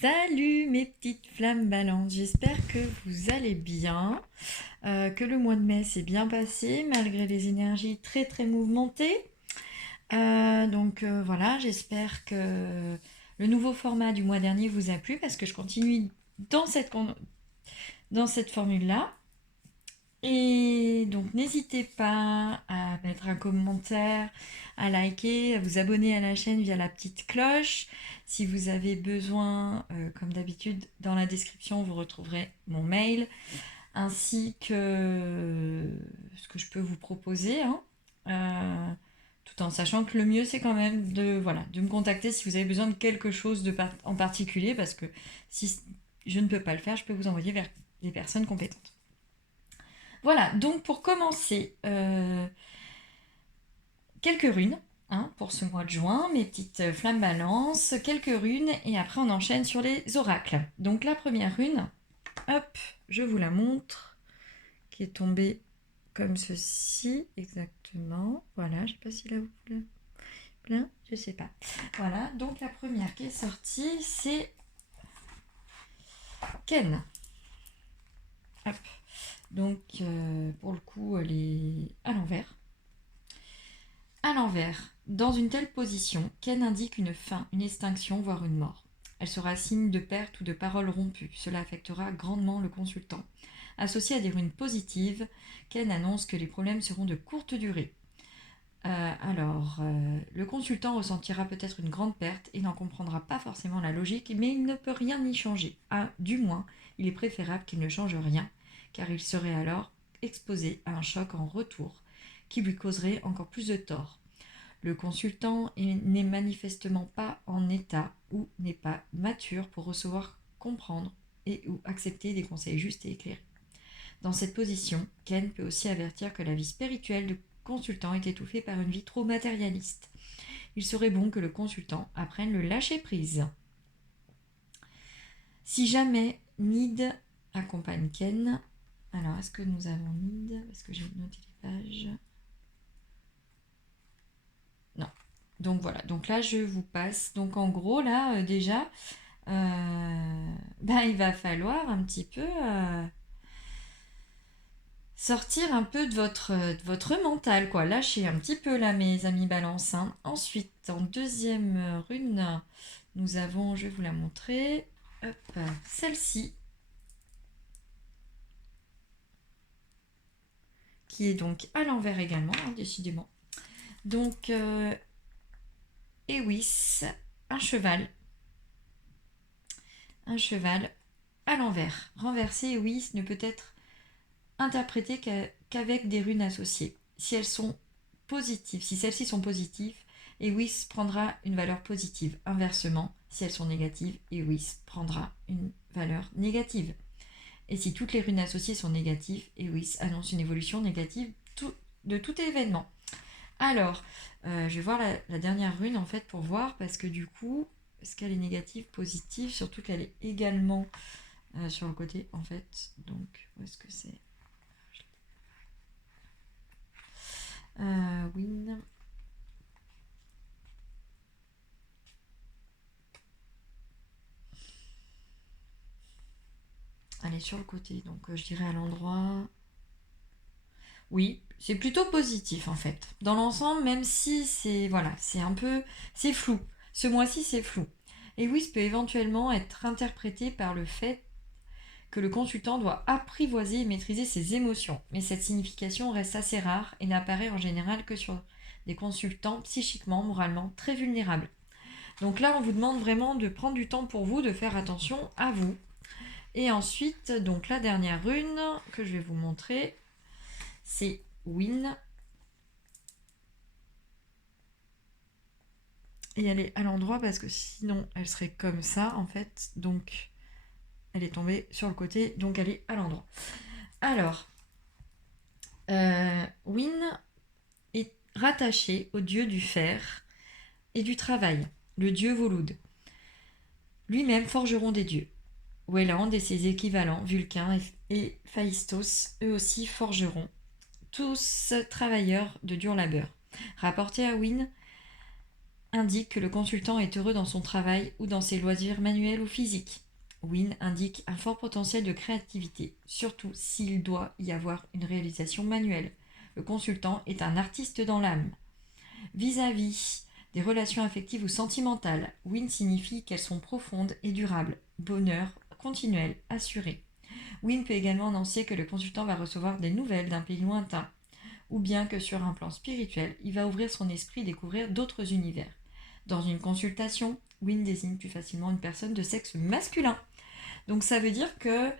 Salut mes petites flammes ballantes, j'espère que vous allez bien, que le mois de mai s'est bien passé malgré les énergies très très mouvementées. Voilà, j'espère que le nouveau format du mois dernier vous a plu parce que je continue dans cette formule-là. Et donc n'hésitez pas à mettre un commentaire, à liker, à vous abonner à la chaîne via la petite cloche. Si vous avez besoin, comme d'habitude, dans la description, vous retrouverez mon mail ainsi que ce que je peux vous proposer, hein. Tout en sachant que le mieux, c'est quand même de me contacter si vous avez besoin de quelque chose en particulier, parce que si je ne peux pas le faire, je peux vous envoyer vers des personnes compétentes. Voilà, donc pour commencer, quelques runes, hein, pour ce mois de juin, mes petites flammes balance, quelques runes, et après on enchaîne sur les oracles. Donc la première rune, hop, je vous la montre, qui est tombée comme ceci, exactement. Voilà, je sais pas si là vous plein, je sais pas. Voilà, donc la première qui est sortie, c'est Ken. Hop. Donc pour le coup, elle est à l'envers. À l'envers, dans une telle position, Ken indique une fin, une extinction, voire une mort. Elle sera signe de perte ou de paroles rompues. Cela affectera grandement le consultant. Associé à des runes positives, Ken annonce que les problèmes seront de courte durée. Le consultant ressentira peut-être une grande perte et n'en comprendra pas forcément la logique, mais il ne peut rien y changer. Du moins, il est préférable qu'il ne change rien, car il serait alors exposé à un choc en retour, qui lui causerait encore plus de tort. Le consultant n'est manifestement pas en état ou n'est pas mature pour recevoir, comprendre et ou accepter des conseils justes et éclairés. Dans cette position, Ken peut aussi avertir que la vie spirituelle du consultant est étouffée par une vie trop matérialiste. Il serait bon que le consultant apprenne le lâcher-prise. Si jamais Nid accompagne Ken, alors est-ce que nous avons Nid? Est-ce que j'ai noté les pages? Non. Donc voilà, donc là je vous passe. Donc en gros là déjà, il va falloir un petit peu sortir un peu de votre mental, quoi. Lâcher un petit peu là, mes amis balance, hein. Ensuite, en deuxième rune, nous avons, je vais vous la montrer, hop, celle-ci, qui est donc à l'envers également, hein, décidément. Donc, Ewis, un cheval à l'envers. Renversé, Ewis ne peut être interprété qu'avec des runes associées. Si elles sont positives, si celles-ci sont positives, Ewis prendra une valeur positive. Inversement, si elles sont négatives, Ewis prendra une valeur négative. Et si toutes les runes associées sont négatives, Ewis annonce une évolution négative de tout événement. Alors, je vais voir la dernière rune en fait pour voir, parce que du coup, est-ce qu'elle est négative, positive, surtout qu'elle est également sur le côté en fait. Donc, où est-ce que c'est? Win. Elle est sur le côté, donc je dirais à l'endroit. Oui, c'est plutôt positif en fait. Dans l'ensemble, même si c'est un peu, c'est flou. Ce mois-ci, c'est flou. Et oui, ça peut éventuellement être interprété par le fait que le consultant doit apprivoiser et maîtriser ses émotions. Mais cette signification reste assez rare et n'apparaît en général que sur des consultants psychiquement, moralement très vulnérables. Donc là, on vous demande vraiment de prendre du temps pour vous, de faire attention à vous. Et ensuite, donc la dernière rune que je vais vous montrer, c'est Win. Et elle est à l'endroit parce que sinon elle serait comme ça en fait. Donc elle est tombée sur le côté, donc elle est à l'endroit. Alors, Win est rattaché au dieu du fer et du travail, le dieu Volud. Lui-même forgeron des dieux. Welland et ses équivalents, Vulcain et Phaistos, eux aussi forgeront, tous travailleurs de dur labeur. Rapporté à Win, indique que le consultant est heureux dans son travail ou dans ses loisirs manuels ou physiques. Win indique un fort potentiel de créativité, surtout s'il doit y avoir une réalisation manuelle. Le consultant est un artiste dans l'âme. Vis-à-vis des relations affectives ou sentimentales, Win signifie qu'elles sont profondes et durables. Bonheur continuel, assuré. Win peut également annoncer que le consultant va recevoir des nouvelles d'un pays lointain, ou bien que sur un plan spirituel, il va ouvrir son esprit et découvrir d'autres univers. Dans une consultation, Win désigne plus facilement une personne de sexe masculin. Donc ça veut dire que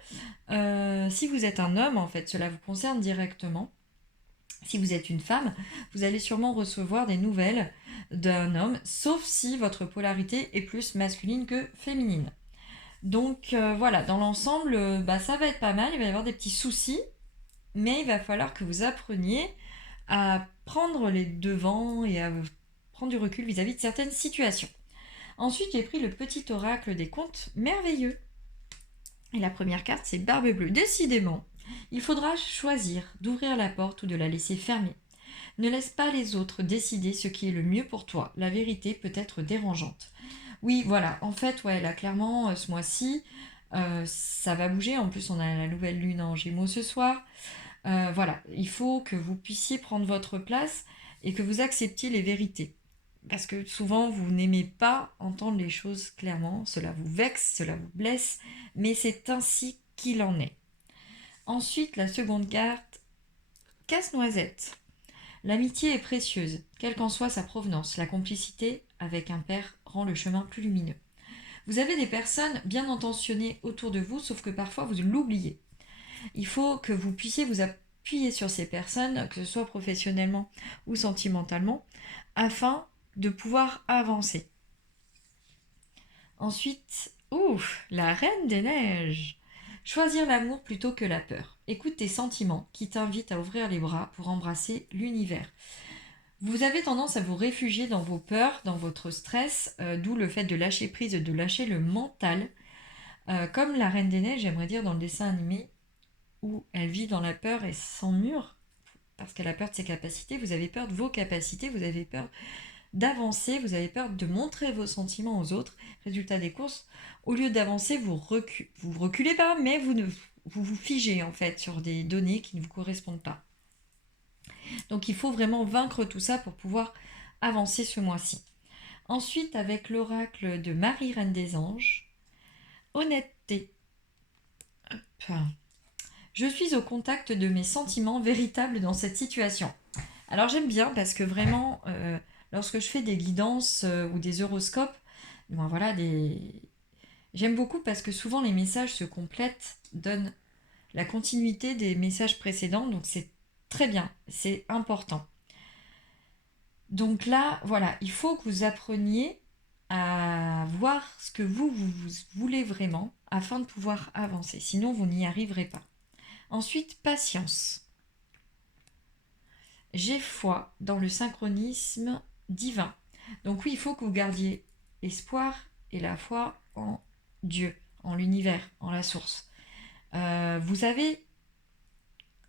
si vous êtes un homme, en fait, cela vous concerne directement. Si vous êtes une femme, vous allez sûrement recevoir des nouvelles d'un homme, sauf si votre polarité est plus masculine que féminine. Donc voilà, dans l'ensemble, ça va être pas mal, il va y avoir des petits soucis, mais il va falloir que vous appreniez à prendre les devants et à prendre du recul vis-à-vis de certaines situations. Ensuite, j'ai pris le petit oracle des contes merveilleux. Et la première carte, c'est Barbe Bleue. Décidément, il faudra choisir d'ouvrir la porte ou de la laisser fermer. Ne laisse pas les autres décider ce qui est le mieux pour toi. La vérité peut être dérangeante. Oui, voilà, en fait, ouais, là, clairement, ce mois-ci, ça va bouger. En plus, on a la nouvelle lune en Gémeaux ce soir. Voilà, il faut que vous puissiez prendre votre place et que vous acceptiez les vérités. Parce que souvent, vous n'aimez pas entendre les choses clairement, cela vous vexe, cela vous blesse, mais c'est ainsi qu'il en est. Ensuite, la seconde carte, Casse-Noisette. L'amitié est précieuse, quelle qu'en soit sa provenance. La complicité avec un père rend le chemin plus lumineux. Vous avez des personnes bien intentionnées autour de vous, sauf que parfois vous l'oubliez. Il faut que vous puissiez vous appuyer sur ces personnes, que ce soit professionnellement ou sentimentalement, afin de pouvoir avancer. Ensuite, la Reine des Neiges. Choisir l'amour plutôt que la peur. Écoute tes sentiments qui t'invitent à ouvrir les bras pour embrasser l'univers. Vous avez tendance à vous réfugier dans vos peurs, dans votre stress, d'où le fait de lâcher prise, de lâcher le mental. Comme la Reine des Neiges, j'aimerais dire dans le dessin animé, où elle vit dans la peur et sans mur, parce qu'elle a peur de ses capacités, vous avez peur de vos capacités, vous avez peur d'avancer, vous avez peur de montrer vos sentiments aux autres. Résultat des courses, au lieu d'avancer, vous reculez pas, mais vous figez en fait sur des données qui ne vous correspondent pas. Donc il faut vraiment vaincre tout ça pour pouvoir avancer ce mois-ci. Ensuite, avec l'oracle de Marie, Reine des Anges, honnêteté. Hop. Je suis au contact de mes sentiments véritables dans cette situation. Alors j'aime bien parce que vraiment, lorsque je fais des guidances ou des horoscopes, voilà, j'aime beaucoup parce que souvent les messages se complètent, donnent la continuité des messages précédents, donc c'est très bien, c'est important. Donc là, voilà, il faut que vous appreniez à voir ce que vous voulez vraiment afin de pouvoir avancer, sinon vous n'y arriverez pas. Ensuite, patience. J'ai foi dans le synchronisme divin. Donc oui, il faut que vous gardiez espoir et la foi en Dieu, en l'univers, en la source. Vous avez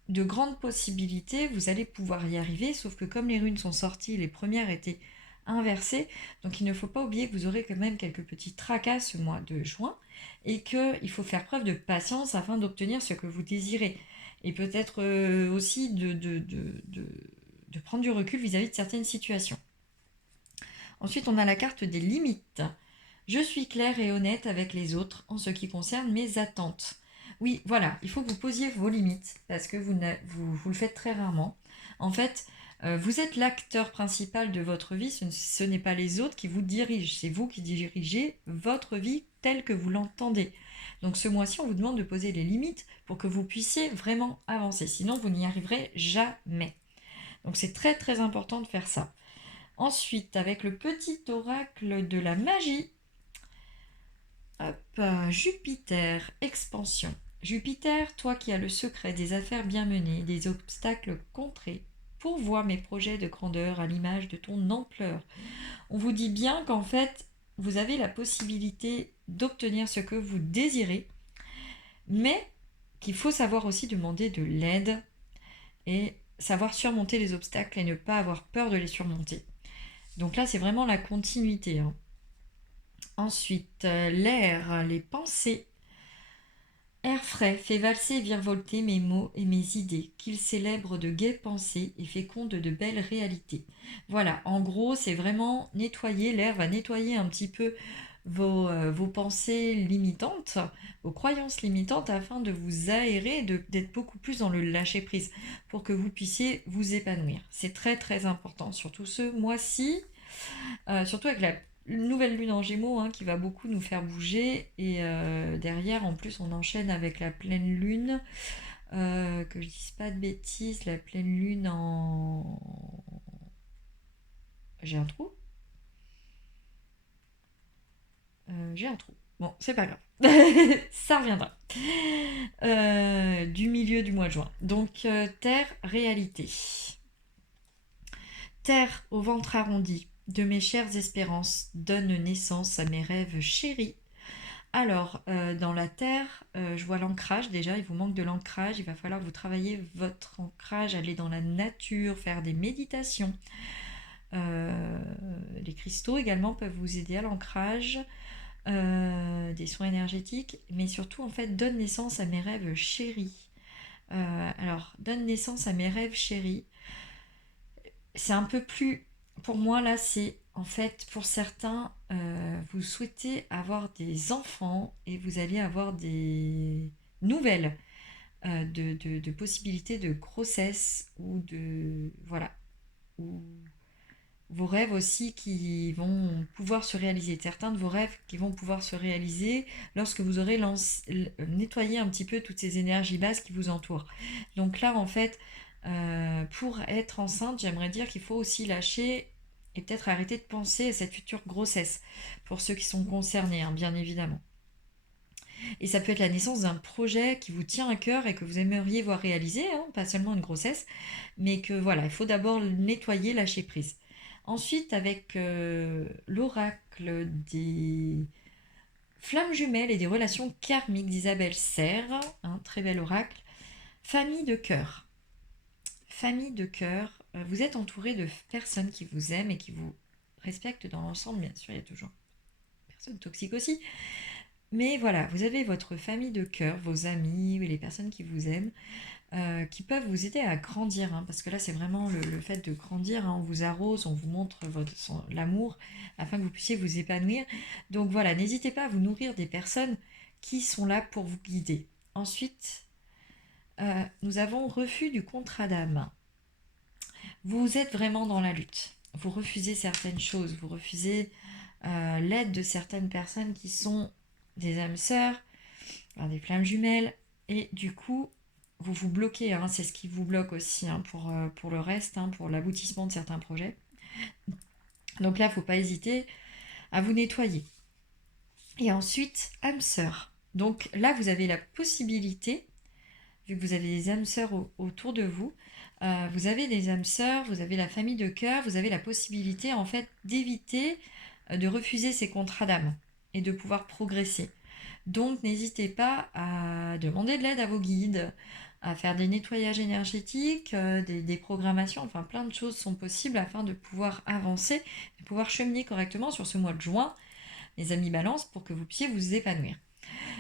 de grandes possibilités, vous allez pouvoir y arriver, sauf que comme les runes sont sorties, les premières étaient inversées, donc il ne faut pas oublier que vous aurez quand même quelques petits tracas ce mois de juin, et qu'il faut faire preuve de patience afin d'obtenir ce que vous désirez. Et peut-être aussi de prendre du recul vis-à-vis de certaines situations. Ensuite, on a la carte des limites. Je suis claire et honnête avec les autres en ce qui concerne mes attentes. Oui, voilà, il faut que vous posiez vos limites parce que vous le faites très rarement. En fait, vous êtes l'acteur principal de votre vie, ce n'est pas les autres qui vous dirigent, c'est vous qui dirigez votre vie telle que vous l'entendez. Donc ce mois-ci, on vous demande de poser les limites pour que vous puissiez vraiment avancer, sinon vous n'y arriverez jamais. Donc c'est très très important de faire ça. Ensuite, avec le petit oracle de la magie, hop, Jupiter, expansion. Jupiter, toi qui as le secret des affaires bien menées, des obstacles contrés, pourvois mes projets de grandeur à l'image de ton ampleur. On vous dit bien qu'en fait, vous avez la possibilité d'obtenir ce que vous désirez, mais qu'il faut savoir aussi demander de l'aide et savoir surmonter les obstacles et ne pas avoir peur de les surmonter. Donc là, c'est vraiment la continuité, hein. Ensuite, l'air, les pensées. Air frais fait valser et virevolter mes mots et mes idées, qu'il célèbre de gaies pensées et féconde de belles réalités. Voilà, en gros, c'est vraiment nettoyer, l'air va nettoyer un petit peu vos pensées limitantes, vos croyances limitantes, afin de vous aérer, d'être beaucoup plus dans le lâcher-prise, pour que vous puissiez vous épanouir. C'est très très important, surtout ce mois-ci, surtout avec la nouvelle lune en Gémeaux, hein, qui va beaucoup nous faire bouger. Et derrière, en plus, on enchaîne avec la pleine lune. Que je dise pas de bêtises, la pleine lune en... J'ai un trou. J'ai un trou. Bon, c'est pas grave. Ça reviendra. Du milieu du mois de juin. Donc, Terre, réalité. Terre au ventre arrondi, de mes chères espérances, donne naissance à mes rêves chéris. Alors, dans la Terre, je vois l'ancrage déjà, il vous manque de l'ancrage, il va falloir que vous travaillez votre ancrage, aller dans la nature, faire des méditations. Les cristaux également peuvent vous aider à l'ancrage, des soins énergétiques, mais surtout en fait, donne naissance à mes rêves chéris. Alors, donne naissance à mes rêves chéris. C'est un peu plus, pour moi là, c'est en fait pour certains, vous souhaitez avoir des enfants et vous allez avoir des nouvelles de possibilités de grossesse ou de voilà, ou vos rêves aussi qui vont pouvoir se réaliser, certains de vos rêves qui vont pouvoir se réaliser lorsque vous aurez nettoyé un petit peu toutes ces énergies basses qui vous entourent. Donc là, en fait, pour être enceinte, j'aimerais dire qu'il faut aussi lâcher et peut-être arrêter de penser à cette future grossesse, pour ceux qui sont concernés, hein, bien évidemment. Et ça peut être la naissance d'un projet qui vous tient à cœur et que vous aimeriez voir réaliser, hein, pas seulement une grossesse, mais que voilà, il faut d'abord nettoyer, lâcher prise. Ensuite, avec l'oracle des flammes jumelles et des relations karmiques d'Isabelle Serre, un très bel oracle, famille de cœur. Famille de cœur, vous êtes entouré de personnes qui vous aiment et qui vous respectent dans l'ensemble, bien sûr, il y a toujours des personnes toxiques aussi. Mais voilà, vous avez votre famille de cœur, vos amis, les personnes qui vous aiment, qui peuvent vous aider à grandir, hein, parce que là c'est vraiment le fait de grandir, hein, on vous arrose, on vous montre l'amour afin que vous puissiez vous épanouir. Donc voilà, n'hésitez pas à vous nourrir des personnes qui sont là pour vous guider. Ensuite, nous avons refus du contrat d'âme. Vous êtes vraiment dans la lutte. Vous refusez certaines choses, vous refusez l'aide de certaines personnes qui sont des âmes sœurs, des flammes jumelles, et du coup, vous vous bloquez, hein, c'est ce qui vous bloque aussi, hein, pour le reste, hein, pour l'aboutissement de certains projets. Donc là, il ne faut pas hésiter à vous nettoyer. Et ensuite, âme sœur. Donc là, vous avez la possibilité, vu que vous avez des âmes sœurs autour de vous, vous avez des âmes sœurs, vous avez la famille de cœur, vous avez la possibilité en fait d'éviter de refuser ces contrats d'âme et de pouvoir progresser. Donc n'hésitez pas à demander de l'aide à vos guides, à faire des nettoyages énergétiques, des programmations, enfin plein de choses sont possibles afin de pouvoir avancer, de pouvoir cheminer correctement sur ce mois de juin, les amis balance, pour que vous puissiez vous épanouir.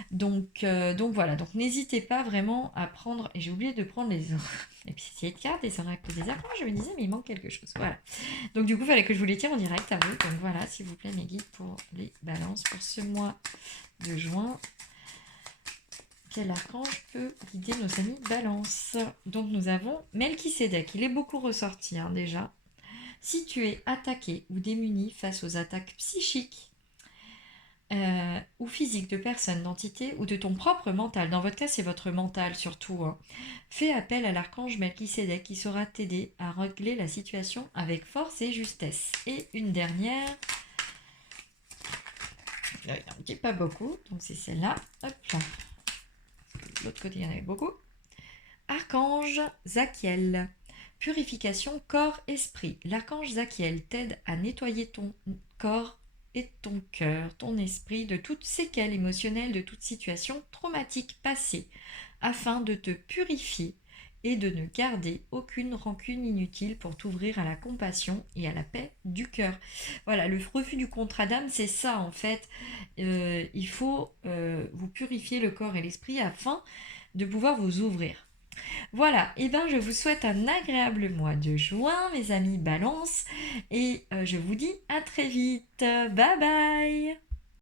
Donc voilà, donc n'hésitez pas vraiment à prendre, et j'ai oublié de prendre les petits de cartes, des oracles des archanges, je me disais mais il manque quelque chose, voilà. Donc du coup il fallait que je vous les tire en direct à vous, donc voilà, s'il vous plaît mes guides pour les balances pour ce mois de juin. Quel archange peut guider nos amis balance? Donc nous avons Melchisédek, il est beaucoup ressorti, hein, déjà. Si tu es attaqué ou démuni face aux attaques psychiques ou physiques de personnes, d'entités ou de ton propre mental, dans votre cas c'est votre mental surtout, hein, fais appel à l'archange Melchisédek qui saura t'aider à régler la situation avec force et justesse. Et une dernière, il n'y en a pas beaucoup, donc c'est celle-là. Hop là. De l'autre côté il y en avait beaucoup. Archange Zachiel. Purification corps-esprit. L'archange Zachiel t'aide à nettoyer ton corps et ton cœur, ton esprit de toute séquelle émotionnelle, de toute situation traumatique passée, afin de te purifier et de ne garder aucune rancune inutile pour t'ouvrir à la compassion et à la paix du cœur. Voilà, le refus du contrat d'âme, c'est ça en fait. Il faut vous purifier le corps et l'esprit afin de pouvoir vous ouvrir. Voilà, et bien je vous souhaite un agréable mois de juin, mes amis Balance, et je vous dis à très vite. Bye bye!